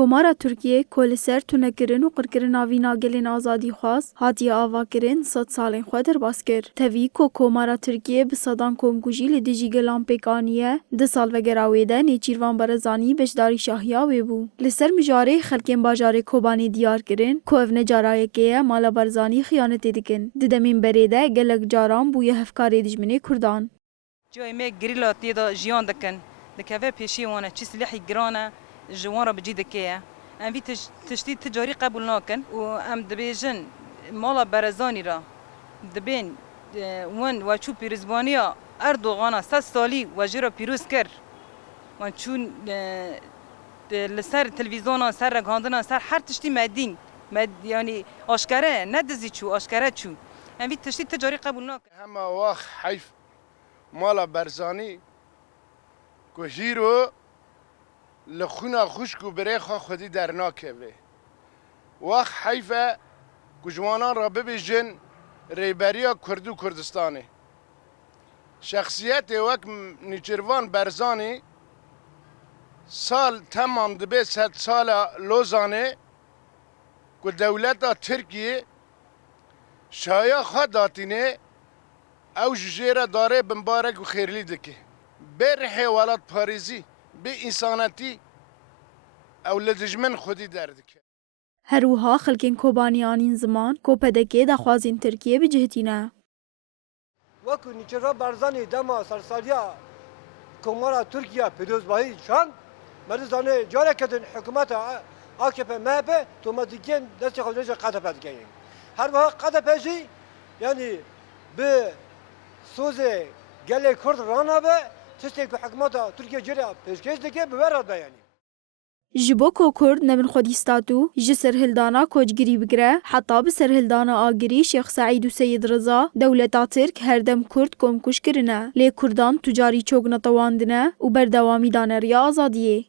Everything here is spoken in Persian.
کومارا ترکیه کل سر تونکرین و قرکرین آوینا گلین آزادی خواست هاتی آوا کرین 100 سالین خود در باز کر. تاوی کو کومارا ترکیه به صدان کنگوژی لدیجی گلان پیکانیه 2 سال وگراویده نیچیروان برزانی بشداری شاهیاوی بو. لسر مجاره خلکین باجار کوبانی دیار کرین کو اف نجارای که مالا برزانی خیانت دیدکن. ددمین بریده گلک جاران بوی هفکاری دجمنی کردان. جای می گریلا تیدا جیان دکن دکوه پیشی وانه چی سلاحی گرانه جوان را بجی دکیه ام وی تشتید تجاری قبول ناکن و ام دبیجن مالا برزانی را دبین ون و چو پیروزبانیا اردوغانا 100 سالی و جرا پیروز کر و چون لسر تلویزیونا سر رگاندنا سر هر تشتی مدین یعنی آشکاره ندزی چو آشکاره چو ام وی تشتید تجاری قبول ناکن همه وقت حیف مالا برزانی که هیرو لخونا خشک و بریخا خودی در ناکوه وقت حیفه که جوانان را ببیجن ریبریا کردو کردستانه شخصیت وقت نیچروان برزانی سال تمام دبه 100 سال لوزانه که دولت ترکیه شایا خواه داتینه او جزیره داره بمبارک و خیرلی دکه بر حوالات پاریزی به انسانتی او لدجمن خودی دردکه هروها خلکین کوبانیانین زمان کو پدکه دخوازین ترکیه بجهتینه. وکو نیچرا برزانی دما سرسالیا کومارا ترکیه پیروزبایی چند مرزانه جاره کدن حکومت AKP MHP توماتیکن دست خودش قطع پدکه هر وقت قطع پشی یعنی به سوز گله کرد رانا به چیزی که حکومت ترکیه جری پیشکش دکه ببرد بیانی. جبو کو کرد نبن خودی ستاتو جسر هلدانا کوچگیری بگره حتی به سرهلدانا آگری شیخ سعید و سید رضا دولتا ترک هر دم کرد کمکش کرنه لی کردان تجاری چوگ نتواندنه و بردوامی دانه ریا آزادیه.